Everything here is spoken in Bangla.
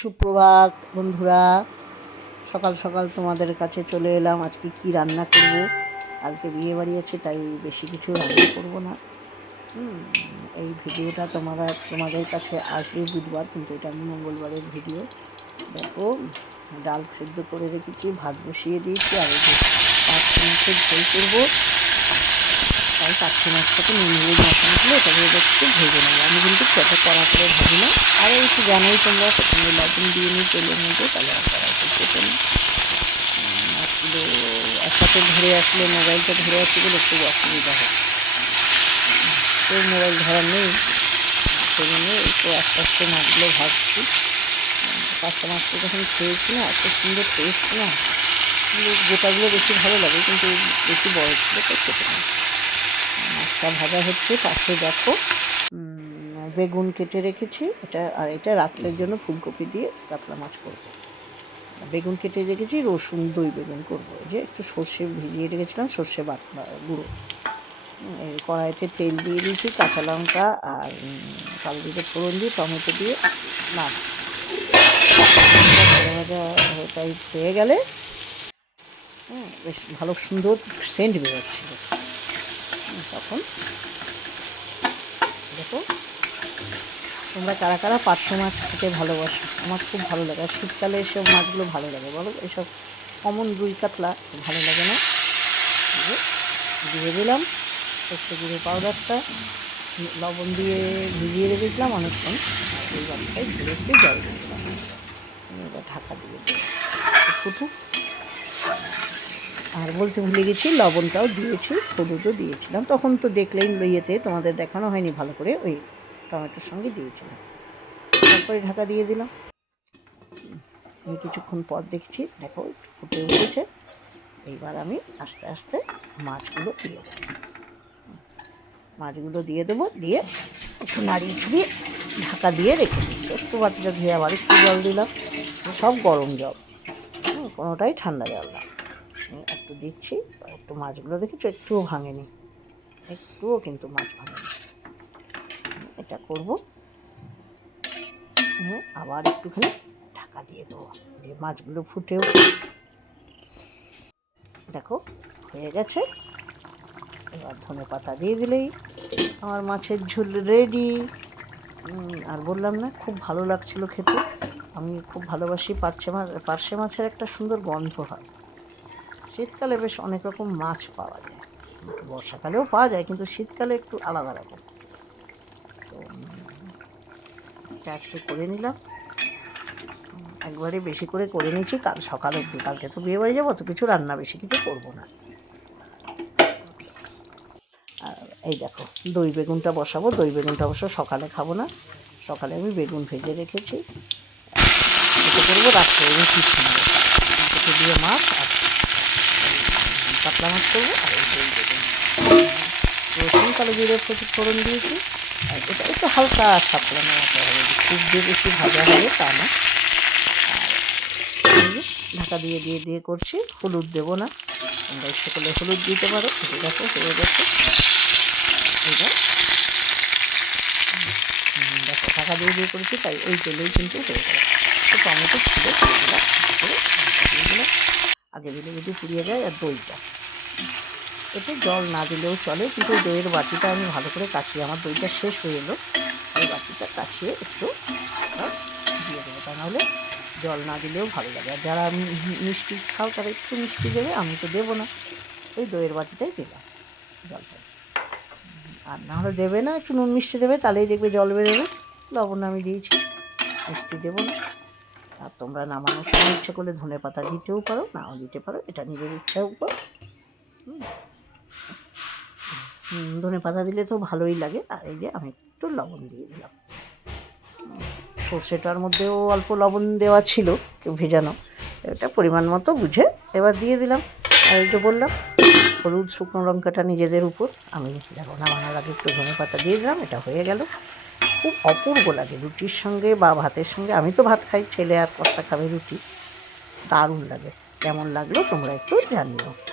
সুপ্রভাত, বন্ধুরা। সকাল সকাল তোমাদের কাছে চলে এলাম। আজকে কি রান্না করব? কালকে বিয়ে বাড়ি আছে, তাই বেশি কিছু রান্না করব না। এই ভিডিওটা তোমরা, তোমাদের কাছে আসবে বুধবার, কিন্তু এটা আমি মঙ্গলবারের ভিডিও। দেখো, ডাল সেদ্ধ করে রেখেছি, ভাত বসিয়ে দিয়েছি, আর এই পাঁচ মাছের ঝোল করব। তাই পাঁচশো মাছটাকে নুন হলুদ মশলাগুলো এটাকে একটু ভেজে নেব। আমি কিন্তু কত কড়া করে ভাজি না। আর একটু জানোই তোমরা প্রথমে লবণ দিয়ে নিই তেলের মধ্যে তাহলে আর নিই উম, মাছগুলো একসাথে ধরে আসলে মোবাইলটা ধরে আসলে একটু অসুবিধা হয়। তো মোবাইল ধরা নেই। সেই জন্য একটু আস্তে আস্তে মাছগুলো ভাজছি। পাঁচটা মাছটা যখন খেয়েছি না এত সুন্দর টেস্ট না। গোটাগুলো বেশি ভালো লাগে কিন্তু বেশি বড় ছিল তো খেতে না। মাছটা ভাজা হচ্ছে পাশে দেখো। বেগুন কেটে রেখেছি এটা আর এটা রাত্রের জন্য ফুলকপি দিয়ে কাতলা মাছ করব। বেগুন কেটে রেখেছি রসুন দই বেগুন করব। যে একটু সর্ষে ভিজিয়ে রেখেছিলাম সর্ষে বাট গুঁড়ো। কড়াইতে তেল দিয়ে দিয়েছি কাঁচা লঙ্কা আর উম, কালো জিরে ফোড়ন দিয়ে টমেটো দিয়ে নাম ভাজা হয়ে গেলে বেশ ভালো সুন্দর সেন্ট বেরোচ্ছিল তখন দেখো তোমরা কারা কারা পার্শ্ব মাছ খেতে ভালোবাসো? আমার খুব ভালো লাগে। আর শীতকালে এসব মাছগুলো ভালো লাগে, বলো? এসব কমন রুই কাতলা ভালো লাগে না? দিয়ে দিলাম সর্ষে গুঁড়ো পাউডারটা লবণ দিয়ে ভিজিয়ে রেখেছিলাম অনেকক্ষণ। এই জলটাই ধরে একটু জল দিয়ে দিলাম। এবার ঢাকা দিয়ে দিলাম। একটু ফুটুক। আর বলতে ভুলে গেছি, লবণটাও দিয়েছি, হলুদও দিয়েছিলাম। তখন তো দেখলেই ইয়েতে তোমাদের দেখানো হয়নি, ভালো করে ওই টমেটোর সঙ্গে দিয়েছিলাম। তারপরে ঢাকা দিয়ে দিলাম। কিছুক্ষণ পর দেখছি, দেখো ফুটে উঠেছে। এইবার আমি আস্তে আস্তে মাছগুলো দিয়ে দেবো। মাছগুলো দিয়ে দেবো, দিয়ে একটু নাড়িয়ে ছড়িয়ে ঢাকা দিয়ে রেখে দিচ্ছি। একটু বাটিটা ধুয়ে আবার একটু জল দিলাম। সব গরম জল। কোনোটাই ঠান্ডা জল না। একটু দিচ্ছি একটু মাছগুলো দেখেছ? একটুও ভাঙেনি। একটুও কিন্তু মাছ ভাঙেনি। এটা করব। আবার একটুখানি ঢাকা দিয়ে দেবো, দিয়ে মাছগুলো ফুটে উঠে। দেখো, হয়ে গেছে। এবার ধনে পাতা দিয়ে দিলেই আমার মাছের ঝোল রেডি। আর বললাম না, খুব ভালো লাগছিল খেতে। আমি খুব ভালোবাসি পার্শে মাছ পার্শে মাছের একটা সুন্দর গন্ধ হয়। শীতকালে বেশ অনেক রকম মাছ পাওয়া যায়। বর্ষাকালেও পাওয়া যায়, কিন্তু শীতকালে একটু আলাদা রকম। তো করে নিলাম। একবারে বেশি করে করে নিয়েছি, কাল সকাল অবধি কালকে তো বিয়ে বাড়ি যাব, তো কিছু রান্না বেশি কিছু করব না। আর এই দেখো, দই বেগুনটা বসাবো, দই বেগুনটা অবশ্য সকালে খাব না। সকালে আমি বেগুন ভেজে রেখেছি। করব রাত্রে দিয়ে মাছ আর কাতলা মাছ করব আর রসুন, কালো জিরে প্রচুর ফোড়ন দিয়েছি। আর এটা একটু হালকা সাতলানো মতো হবে। খুব যে বেশি ভাজা হবে তা না। ঢাকা দিয়ে দিয়ে দিয়ে করছি। হলুদ দেবো না। তোমরা ইচ্ছে করলে হলুদ দিতে পারো। এটা দেখো, হয়ে গেছে। দেখো, ঢাকা দিয়ে দিয়ে করেছি, তাই ওই তেলেই কিন্তু হয়ে গেল। তো টমেটো ছিল দিয়ে দিলাম করে লঙ্কা দিয়ে দিলাম আগে দিলে যদি পুড়িয়ে যায় আর দইটা। এতে জল না দিলেও চলে, কিন্তু দইয়ের বাটিটা আমি ভালো করে কাচিয়ে, আমার দইটা শেষ হয়ে এলো ওই বাটিটা কাচিয়ে একটু দিয়ে দেবো। তা নাহলে জল না দিলেও ভালো লাগে। আর যারা মিষ্টি খাও, তারা একটু মিষ্টি দেবে, আমি তো দেবো না। ওই দইয়ের বাটিটাই দিলাম জলটা। আর না হলে দেবে না, একটু নুন মিষ্টি দেবে, তাহলেই দেখবে জল বেরোবে। লবণ আমি দিয়েছি, মিষ্টি দেবো না। তোমরা নামানোর সময় ইচ্ছে করলে ধনে পাতা দিতেও পারো, নাও দিতে পারো, এটা নিজের ইচ্ছার উপর। ধনে পাতা দিলে তো ভালোই লাগে। আর এই যে আমি একটু লবণ দিয়ে দিলাম। সর্ষেটার মধ্যেও অল্প লবণ দেওয়া ছিল, কেউ ভেজানো। এটা পরিমাণ মতো বুঝে এবার দিয়ে দিলাম। আর এই যে বললাম, হলুদ শুকনো লঙ্কাটা নিজেদের উপর। আমি দেখো নামানোর আগে একটু ধনে পাতা দিয়ে দিলাম, এটা হয়ে গেল। খুব অপূর্ব লাগে রুটির সঙ্গে বা ভাতের সঙ্গে। আমি তো ভাত খাই, ছেলে আর কর্তা খাবে রুটি। দারুণ লাগে। কেমন লাগল তোমরা একটু জানিও।